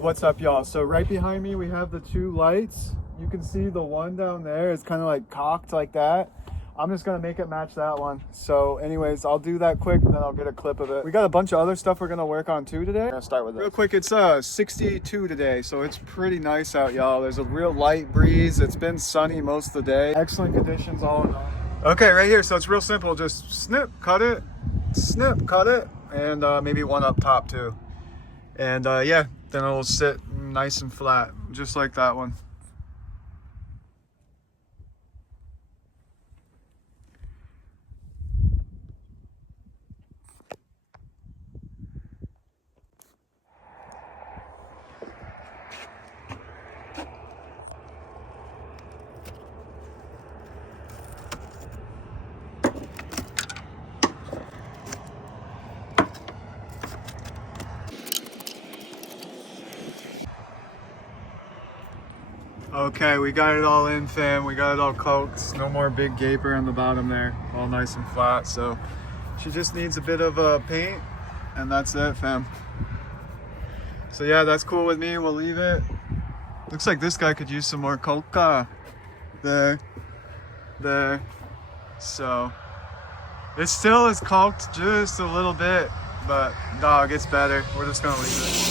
What's up, y'all? So right behind me we have the two lights. You can see the one down there is kind of like cocked like that. I'm just gonna make it match that one. So anyways, I'll do that quick and then I'll get a clip of it. We got a bunch of other stuff we're gonna work on too today. I'm gonna start with this. Real quick, it's 62 today, so it's pretty nice out, y'all. There's a real light breeze. It's been sunny most of the day. Excellent conditions all in all. Okay, right here, so it's real simple. Just snip, cut it, and maybe one up top too. And yeah, then it'll sit nice and flat, just like that one. Okay, we got it all in, fam. We got it all coaxed. No more big gaper on the bottom there. All nice and flat. So she just needs a bit of paint, and that's it, fam. So yeah, that's cool with me. We'll leave it. Looks like this guy could use some more coca. There. So it still is caulked just a little bit, but dog, it's better. We're just gonna leave it.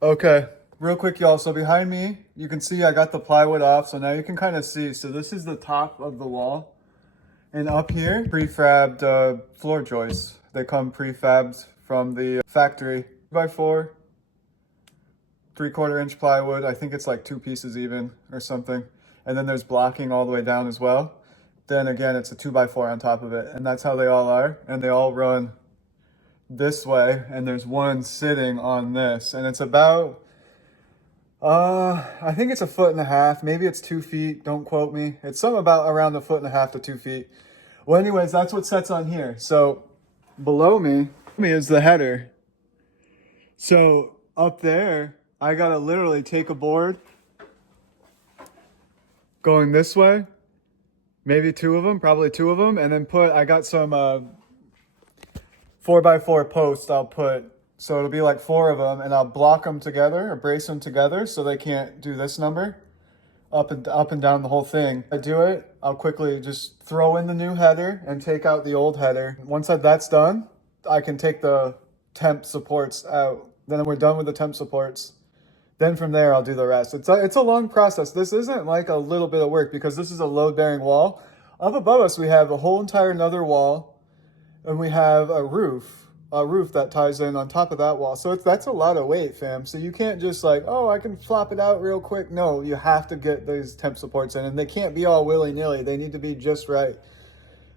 Okay, real quick, y'all. So behind me, you can see I got the plywood off. So now you can kind of see. So this is the top of the wall. And up here, prefabbed floor joists. They come prefabbed from the factory. 2x4, 3/4 inch plywood. I think it's like 2 pieces even or something. And then there's blocking all the way down as well. Then again, it's a 2x4 on top of it. And that's how they all are. And they all run this way, and there's one sitting on this, and it's about I think it's 1.5 feet, maybe it's 2 feet, don't quote me. It's something about around 1.5 to 2 feet. Well, anyways, that's what sets on here. So below me is the header. So up there I gotta literally take a board going this way, maybe probably two of them, and then I got some 4x4 posts I'll put, so it'll be like 4 of them, and I'll block them together or brace them together so they can't do this number up and down the whole thing. I do it, I'll quickly just throw in the new header and take out the old header. Once that's done, I can take the temp supports out. Then we're done with the temp supports. Then from there, I'll do the rest. It's a long process. This isn't like a little bit of work because this is a load-bearing wall. Up above us, we have a whole entire another wall. And we have a roof that ties in on top of that wall. So that's a lot of weight, fam. So you can't just like, oh, I can flop it out real quick. No, you have to get these temp supports in, and they can't be all willy-nilly. They need to be just right.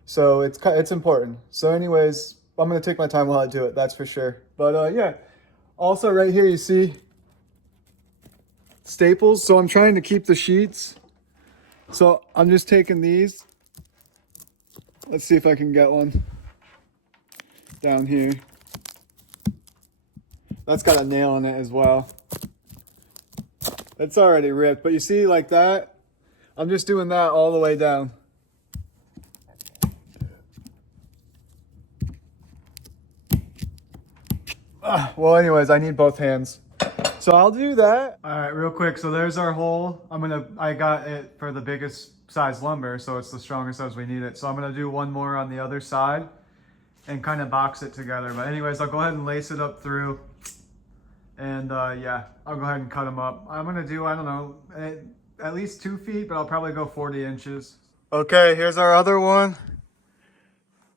So it's important. So anyways, I'm going to take my time while I do it. That's for sure. But yeah, also right here, you see staples. So I'm trying to keep the sheets. So I'm just taking these. Let's see if I can get one. Down here. That's got a nail in it as well. It's already ripped, but you see like that? I'm just doing that all the way down. Well, anyways, I need both hands. So I'll do that. All right, real quick. So there's our hole. I got it for the biggest size lumber, so it's the strongest as we need it. So I'm gonna do one more on the other side and kind of box it together. But anyways, I'll go ahead and lace it up through, and yeah, I'll go ahead and cut them up. I'm gonna do, I don't know, at least 2 feet, but I'll probably go 40 inches. Okay, here's our other one.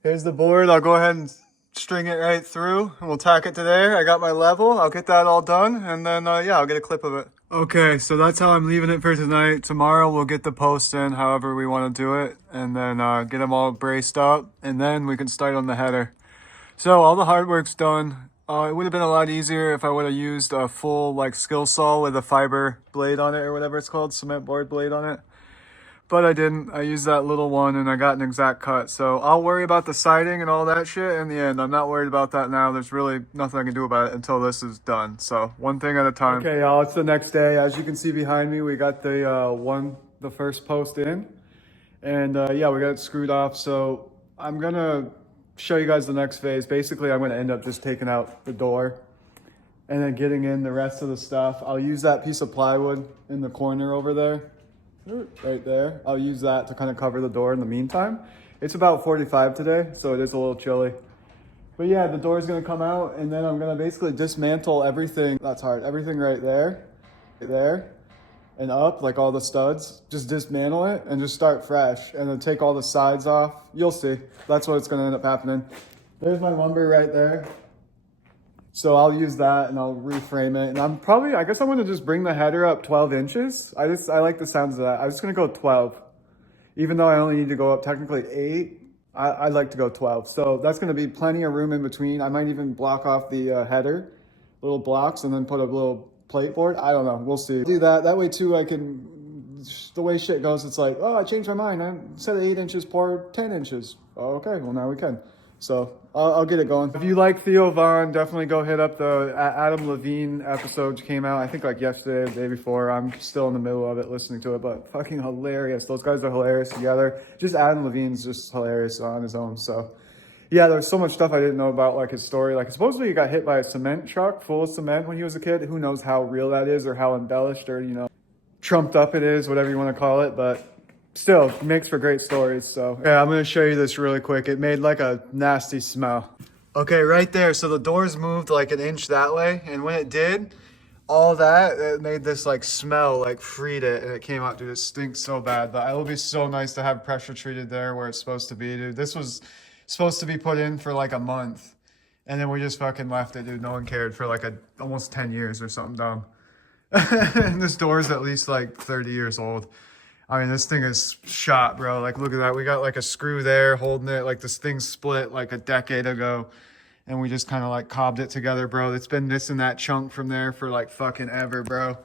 Here's the board. I'll go ahead and string it right through, and we'll tack it to there. I got my level. I'll get that all done, and then yeah, I'll get a clip of it. Okay, so that's how I'm leaving it for tonight. Tomorrow we'll get the posts in however we want to do it, and then get them all braced up, and then we can start on the header. So all the hard work's done. It would have been a lot easier if I would have used a full like skill saw with a fiber blade on it or whatever it's called, cement board blade on it. but I didn't. I used that little one and I got an exact cut. So I'll worry about the siding and all that shit in the end. I'm not worried about that now. There's really nothing I can do about it until this is done. So one thing at a time. Okay, y'all, it's the next day. As you can see behind me, we got the first post in. And yeah, we got it screwed off. So I'm gonna show you guys the next phase. Basically, I'm gonna end up just taking out the door and then getting in the rest of the stuff. I'll use that piece of plywood in the corner over there, right there. I'll use that to kind of cover the door in the meantime. It's about 45 today, so it is a little chilly. But yeah, the door is gonna come out and then I'm gonna basically dismantle everything. That's hard, everything right there, and up, like all the studs. Just dismantle it and just start fresh and then take all the sides off. You'll see, that's what it's gonna end up happening. There's my lumber right there. So I'll use that and I'll reframe it. And I guess I'm gonna just bring the header up 12 inches. I like the sounds of that. I'm just gonna go 12. Even though I only need to go up technically 8, I like to go 12. So that's gonna be plenty of room in between. I might even block off the header, little blocks, and then put a little plate board. I don't know, we'll see. Do that way too, the way shit goes, it's like, oh, I changed my mind. Instead of 8 inches, pour 10 inches. Oh, okay, well now we can. So I'll get it going. If you like Theo Von, definitely go hit up the Adam Levine episode came out, I think like yesterday, the day before. I'm still in the middle of it listening to it, but fucking hilarious. Those guys are hilarious together. Just Adam Levine's just hilarious on his own. So yeah, there's so much stuff I didn't know about, like his story. Like supposedly he got hit by a cement truck full of cement when he was a kid. Who knows how real that is or how embellished or, trumped up it is, whatever you want to call it. But still, it makes for great stories. So yeah, I'm gonna show you this really quick. It made like a nasty smell. Okay, right there. So the doors moved like an inch that way, and when it did, all that, it made this like smell, like freed it, and it came out. Dude, it stinks so bad. But it will be so nice to have pressure treated there where it's supposed to be, dude. This was supposed to be put in for like a month, and then we just fucking left it, dude. No one cared for like almost 10 years or something dumb. And this door is at least like 30 years old. I mean, this thing is shot, bro. Like, look at that. We got like a screw there holding it. Like this thing split like a decade ago. And we just kind of like cobbed it together, bro. It's been missing that chunk from there for like fucking ever, bro.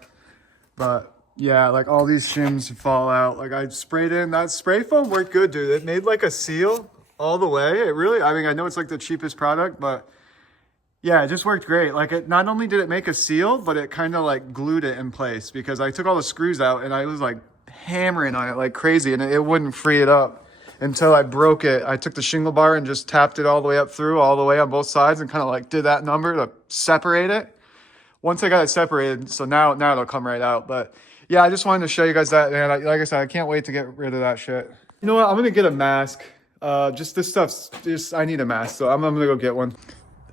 But yeah, like all these shims fall out. Like I sprayed in, that spray foam worked good, dude. It made like a seal all the way. It really, I mean, I know it's like the cheapest product, but yeah, it just worked great. Like it, not only did it make a seal, but it kind of like glued it in place because I took all the screws out and I was like hammering on it like crazy and it wouldn't free it up until I broke it. I took the shingle bar and just tapped it all the way up through, all the way on both sides, and kind of like did that number to separate it. Once I got it separated, so now it'll come right out. But yeah, I just wanted to show you guys that, and like I said, I can't wait to get rid of that shit. You know what? I'm gonna get a mask. Just this stuff's just, I need a mask, so I'm gonna go get one.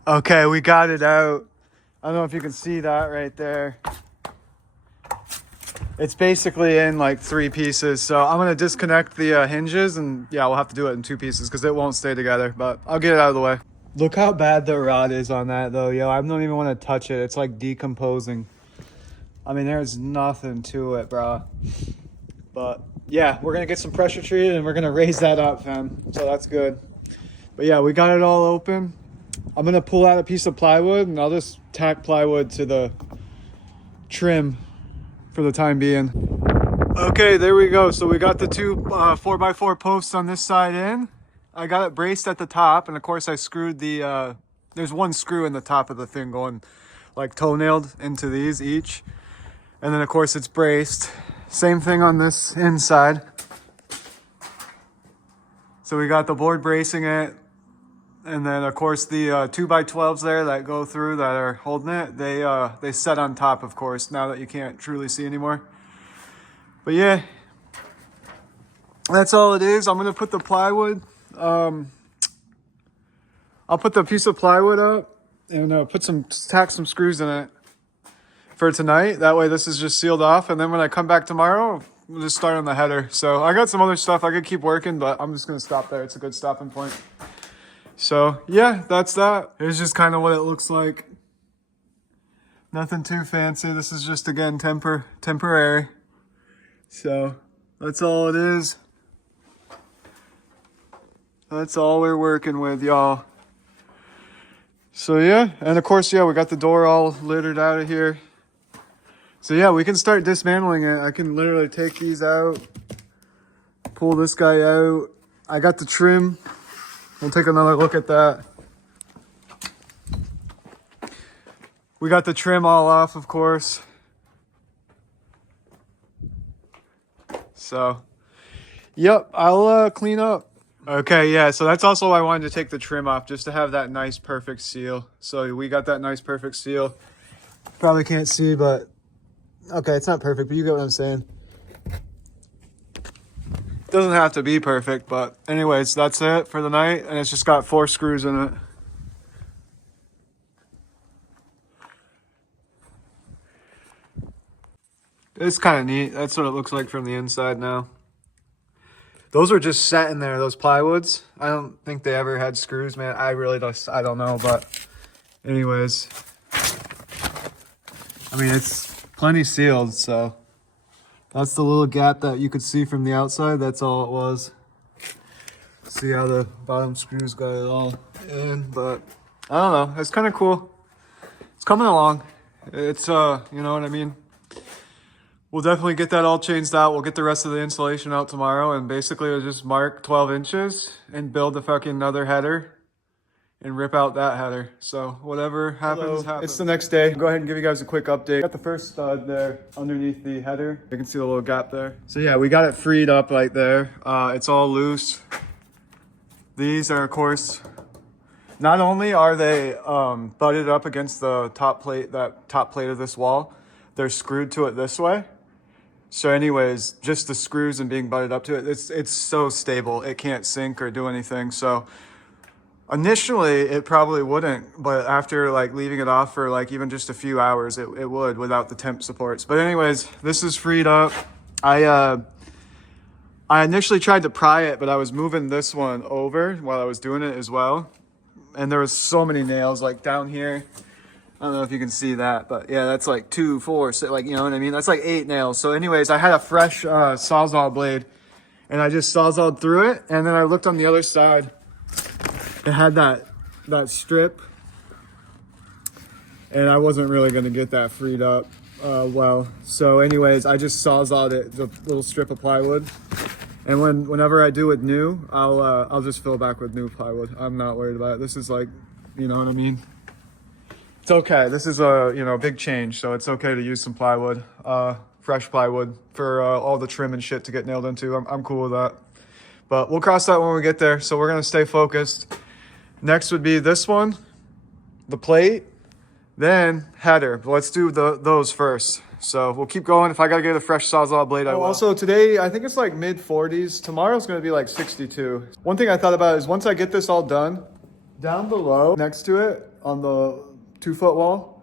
Okay, we got it out. I don't know if you can see that right there. It's basically in like 3 pieces. So I'm going to disconnect the hinges and yeah, we'll have to do it in 2 pieces because it won't stay together, but I'll get it out of the way. Look how bad the rod is on that though, yo. I don't even want to touch it. It's like decomposing. I mean, there's nothing to it, bro. But yeah, we're going to get some pressure treated and we're going to raise that up, fam. So that's good. But yeah, we got it all open. I'm going to pull out a piece of plywood and I'll just tack plywood to the trim for the time being. Okay, there we go. So we got the 2 4x4 posts on this side in. I got it braced at the top, and of course I screwed the there's 1 screw in the top of the thing going like toenailed into these each, and then of course it's braced. Same thing on this inside. So we got the board bracing it, and then of course the 2x12s there that go through that are holding it, they set on top, of course, now that you can't truly see anymore. But yeah, that's all it is. I'm gonna put the plywood, I'll put the piece of plywood up and tack some screws in it for tonight. That way this is just sealed off, and then when I come back tomorrow, we'll just start on the header. So I got some other stuff I could keep working, but I'm just gonna stop there. It's a good stopping point. So yeah, that's that. Here's just kind of what it looks like. Nothing too fancy. This is just, again, temporary. So that's all it is. That's all we're working with, y'all. So yeah, and of course, yeah, we got the door all littered out of here. So yeah, we can start dismantling it. I can literally take these out pull this guy out. I got the trim. We'll take another look at that. We got the trim all off, of course. So, yep, I'll clean up. Okay, yeah, so that's also why I wanted to take the trim off, just to have that nice, perfect seal. So we got that nice, perfect seal. Probably can't see, but okay, it's not perfect, but you get what I'm saying. Doesn't have to be perfect, but anyways, that's it for the night, and it's just got 4 screws in it. It's kind of neat. That's what it looks like from the inside now. Those were just set in there, those plywoods. I don't think they ever had screws, man. I don't know, but anyways. I mean, it's plenty sealed, so that's the little gap that you could see from the outside. That's all it was. See how the bottom screws got it all in, but I don't know. It's kind of cool. It's coming along. It's, you know what I mean? We'll definitely get that all changed out. We'll get the rest of the insulation out tomorrow, and basically we'll just mark 12 inches and build the fucking another header and rip out that header. So whatever happens, happens. It's the next day. Go ahead and give you guys a quick update. Got the first stud there underneath the header. You can see the little gap there. So yeah, we got it freed up right there. It's all loose. These are, of course, not only are they butted up against the top plate, that top plate of this wall, they're screwed to it this way. So anyways, just the screws and being butted up to it, it's so stable. It can't sink or do anything. So initially it probably wouldn't, but after like leaving it off for like even just a few hours, it would without the temp supports. But anyways, this is freed up. I initially tried to pry it, but I was moving this one over while I was doing it as well. And there was so many nails like down here. I don't know if you can see that, but yeah, that's like 2, 4, 6, like, you know what I mean? That's like 8 nails. So anyways, I had a fresh Sawzall blade and I just Sawzalled through it. And then I looked on the other side. It had that strip. And I wasn't really going to get that freed up well. So anyways, I just Sawzalled it, the little strip of plywood. And whenever I do with new, I'll just fill back with new plywood. I'm not worried about it. This is like, you know what I mean? It's okay. This is a, you know, big change, so it's okay to use some plywood, fresh plywood for all the trim and shit to get nailed into. I'm cool with that. But we'll cross that when we get there. So we're gonna stay focused. Next would be this one, the plate, then header. But let's do those first. So we'll keep going. If I gotta get a fresh Sawzall blade, I will. Also today, I think it's like mid 40s. Tomorrow's gonna be like 62. One thing I thought about is once I get this all done, down below next to it on the 2-foot wall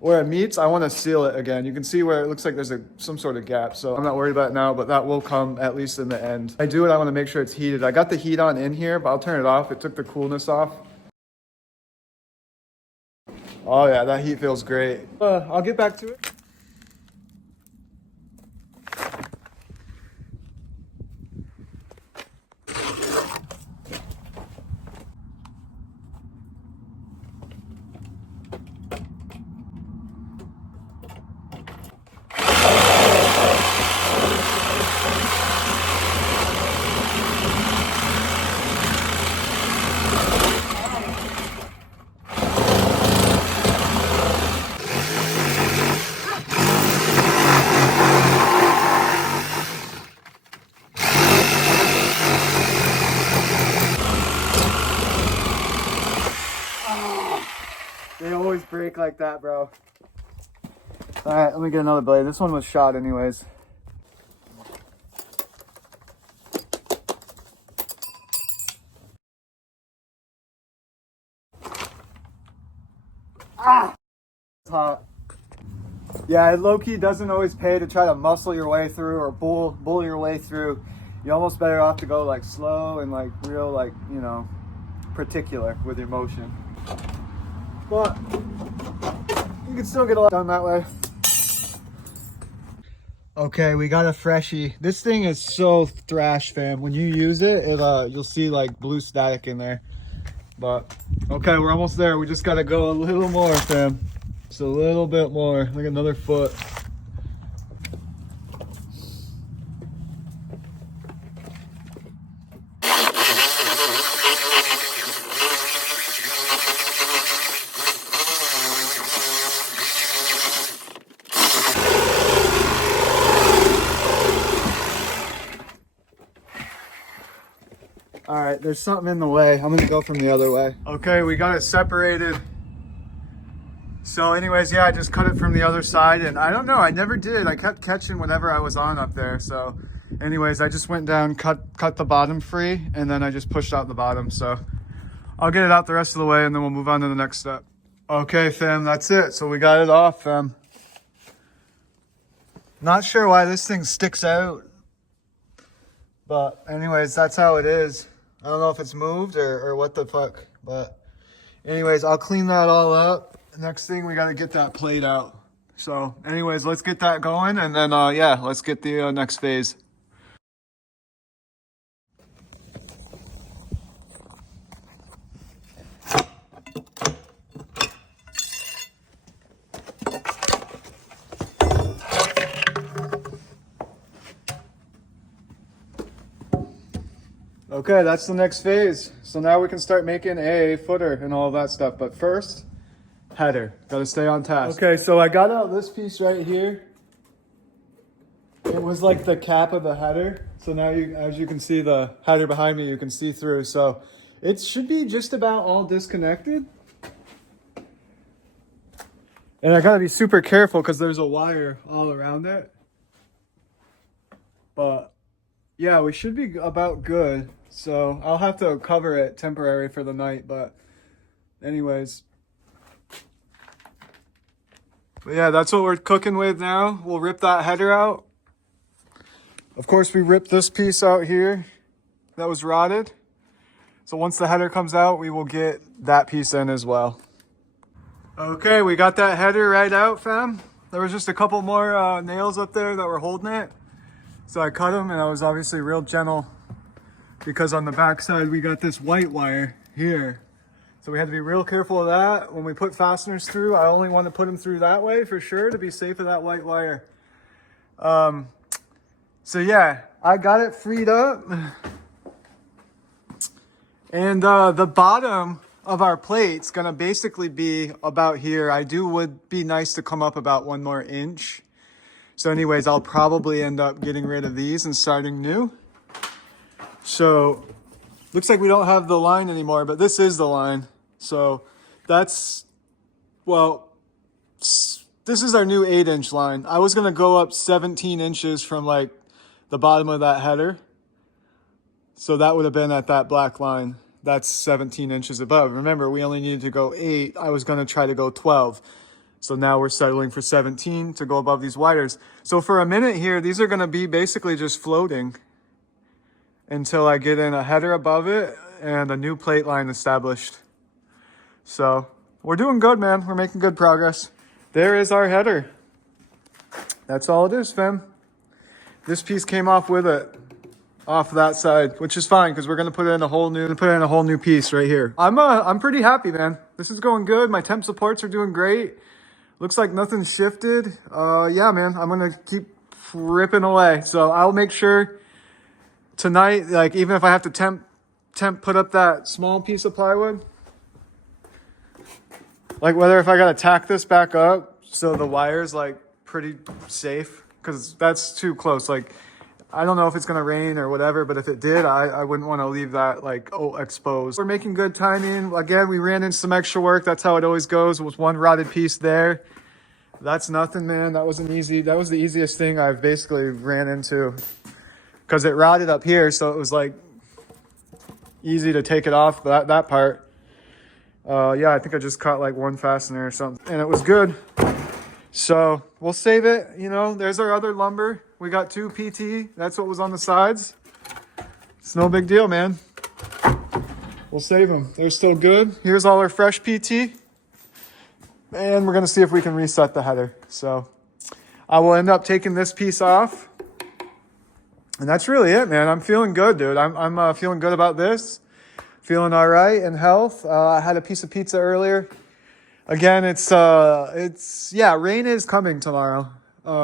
where it meets, I want to seal it again. You can see where it looks like there's some sort of gap, so I'm not worried about it now, but that will come at least in the end. I do it, I want to make sure it's heated. I got the heat on in here, but I'll turn it off. It took the coolness off. Oh yeah, that heat feels great. I'll get back to it. They always break like that, bro. All right, let me get another blade. This one was shot anyways. Ah! It's hot. Yeah, it low-key doesn't always pay to try to muscle your way through or bull your way through. You're almost better off to go like slow and like real, like, you know, particular with your motion. But you can still get a lot done that way. Okay, we got a freshie. This thing is so thrash, fam. When you use it, you'll see like blue static in there. But okay, we're almost there. We just gotta go a little more, fam. Just a little bit more, like another foot. right, there's something in the way. I'm gonna go from the other way. Okay, we got it separated. So anyways, yeah, I just cut it from the other side, and I don't know, I never did. I kept catching whatever I was on up there. So anyways, I just went down, cut the bottom free, and then I just pushed out the bottom. So I'll get it out the rest of the way, and then we'll move on to the next step. Okay, fam, that's it. So we got it off, fam. Not sure why this thing sticks out, but anyways, that's how it is. I don't know if it's moved or what the fuck, but anyways, I'll clean that all up. Next thing, we got to get that plate out. So anyways, let's get that going, and then yeah, let's get the next phase. Okay, that's the next phase. So now we can start making a footer and all that stuff. But first, header. Gotta stay on task. Okay, so I got out this piece right here. It was like the cap of the header. So now as you can see the header behind me, you can see through. So it should be just about all disconnected. And I gotta be super careful because there's a wire all around it. But yeah, we should be about good. So I'll have to cover it temporary for the night, but anyways. But yeah, that's what we're cooking with now. We'll rip that header out. Of course, we ripped this piece out here that was rotted. So once the header comes out, we will get that piece in as well. Okay, we got that header right out, fam. There was just a couple more nails up there that were holding it. So I cut them, and I was obviously real gentle because on the back side we got this white wire here. So we had to be real careful of that. When we put fasteners through, I only want to put them through that way for sure to be safe of that white wire. So yeah, I got it freed up. And the bottom of our plate's gonna basically be about here. Would be nice to come up about 1 more inch. So anyways, I'll probably end up getting rid of these and starting new. So looks like we don't have the line anymore, but this is the line. So that's, well, this is our new 8-inch line. I was gonna go up 17 inches from like the bottom of that header. So that would have been at that black line. That's 17 inches above. Remember, we only needed to go 8. I was gonna try to go 12. So now we're settling for 17 to go above these wires. So for a minute here, these are gonna be basically just floating until I get in a header above it and a new plate line established. So we're doing good, man. We're making good progress. There is our header. That's all it is, fam. This piece came off with it, off that side, which is fine because we're gonna put in a whole new piece right here. I'm pretty happy, man. This is going good. My temp supports are doing great. Looks like nothing shifted. Yeah, man, I'm gonna keep ripping away. So I'll make sure tonight, like even if I have to temp put up that small piece of plywood, like whether if I gotta tack this back up so the wire's like pretty safe, because that's too close. Like I don't know if it's gonna rain or whatever, but if it did, I wouldn't want to leave that like exposed. We're making good timing. Again, we ran into some extra work. That's how it always goes. With one rotted piece there. That's nothing, man. That wasn't easy. That was the easiest thing I've basically ran into because it rotted up here, so it was like easy to take it off that part. Yeah, I think I just cut like one fastener or something, and it was good. So we'll save it. You know, there's our other lumber. We got 2 PT. That's what was on the sides. It's no big deal, man. We'll save them. They're still good. Here's all our fresh PT. And we're going to see if we can reset the header. So I will end up taking this piece off. And that's really it, man. I'm feeling good, dude. I'm feeling good about this. Feeling all right in health. I had a piece of pizza earlier. Again, yeah, rain is coming tomorrow,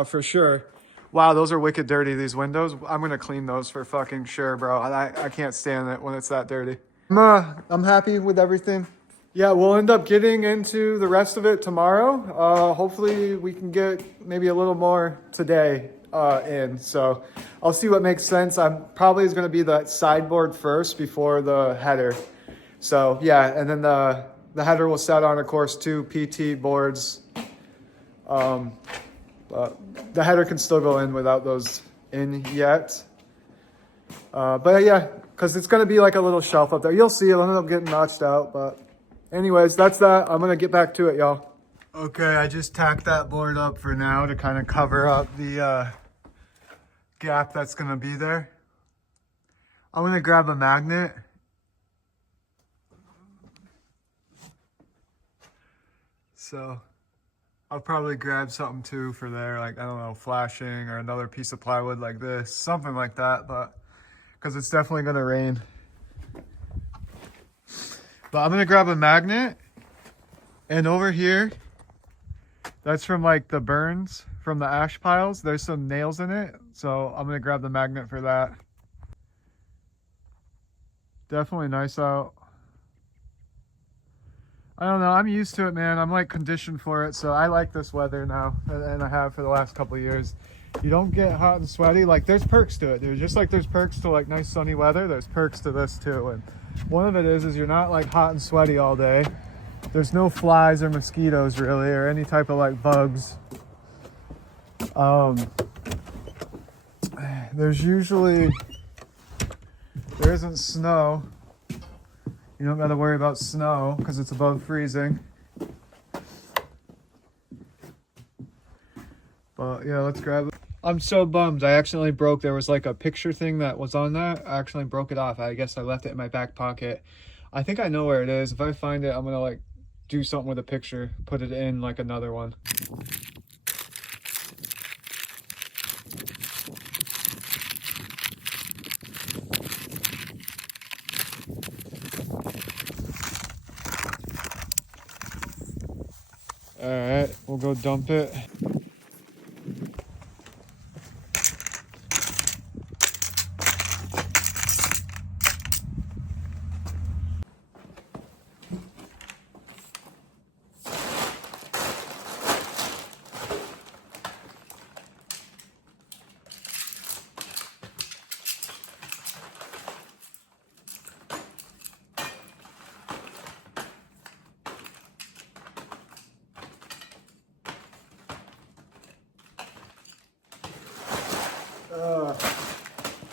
for sure. Wow, those are wicked dirty, these windows. I'm going to clean those for fucking sure, bro. I can't stand it when it's that dirty. I'm happy with everything. Yeah, we'll end up getting into the rest of it tomorrow. Hopefully we can get maybe a little more today. in. So I'll see what makes sense. I'm probably is going to be the sideboard first before the header. So yeah, and then the header will set on, of course, 2 PT boards. But the header can still go in without those in yet. But yeah, because it's going to be like a little shelf up there. You'll see it'll end up getting notched out. But anyways, that's that. I'm going to get back to it, y'all. Okay, I just tacked that board up for now to kind of cover up the gap that's going to be there. I'm going to grab a magnet. So I'll probably grab something too for there, like, I don't know, flashing or another piece of plywood like this, something like that, but because it's definitely going to rain. But I'm going to grab a magnet, and over here, that's from like the burns from the ash piles. There's some nails in it, so I'm going to grab the magnet for that. Definitely nice out. I don't know, I'm used to it, man. I'm like conditioned for it, so I like this weather now, and I have for the last couple of years. You don't get hot and sweaty. Like, there's perks to it, dude. Just like there's perks to like nice sunny weather, there's perks to this too. And one of it is you're not like hot and sweaty all day. There's no flies or mosquitoes really, or any type of like bugs. There's usually, there isn't snow. You don't gotta worry about snow because it's above freezing. But yeah, let's grab it. I'm so bummed. I accidentally broke, there was like a picture thing that was on that. I accidentally broke it off. I guess I left it in my back pocket. I think I know where it is. If I find it, I'm gonna like do something with a picture, put it in like another one. All right, we'll go dump it.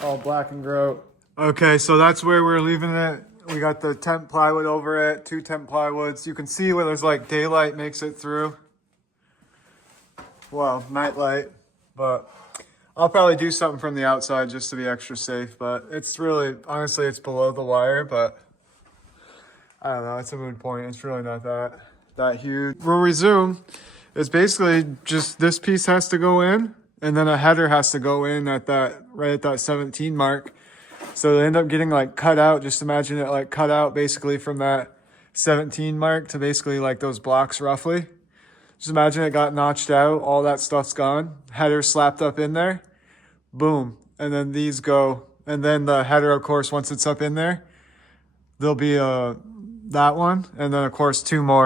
All black and grout. Okay, so that's where we're leaving it. We got the tent plywood over it, 2 tent plywoods. You can see where there's like daylight makes it through. Well, nightlight, but I'll probably do something from the outside just to be extra safe. But it's really, honestly, it's below the wire, but I don't know, it's a moot point. It's really not that huge. We'll resume. It's basically just this piece has to go in, and then a header has to go in at that, right at that 17 mark. So they end up getting like cut out. Just imagine it like cut out basically from that 17 mark to basically like those blocks roughly. Just imagine it got notched out. All that stuff's gone. Header slapped up in there. Boom. And then these go. And then the header, of course, once it's up in there, there'll be that one. And then, of course, 2 more.